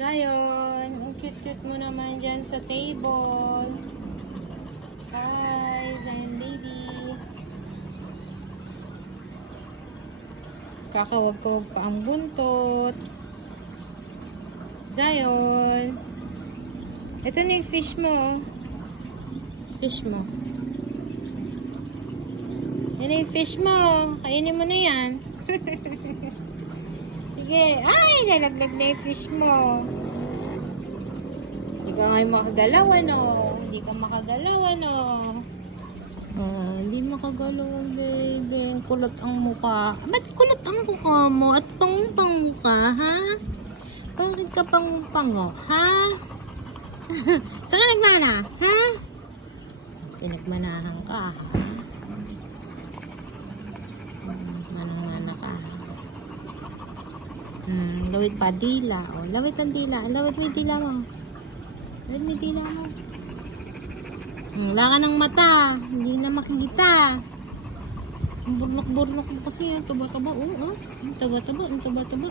Zion, ang cute-cute mo naman dyan sa table. Hi, Zion baby. Kakawag-kawag pa ang buntot. Zion. Ito na yung fish mo. Fish mo. Yan yung fish mo. Kainin mo na yan. Sige. Ay, nalaglag na yung fish mo. Hindi ka nga makagalaw, ano? Hindi ka makagalaw, ano? Hindi makagalaw, baby. Kulot ang mukha. Ba't kulot ang mukha mo? At pang-pang ka, ha? Bakit ka pang-pango, ha? Saan ka nagmana, ha? Pinagmanahan ka, ha? Manang-mana ka. Lawit pa dila. O, lawit ang dila. Lawit mo yung dila mo. Lawit mo yung dila mo. Wala ka ng mata. Hindi na makikita. Ang burnok-burnok mo kasi. Taba-taba. Taba-taba. Taba-taba.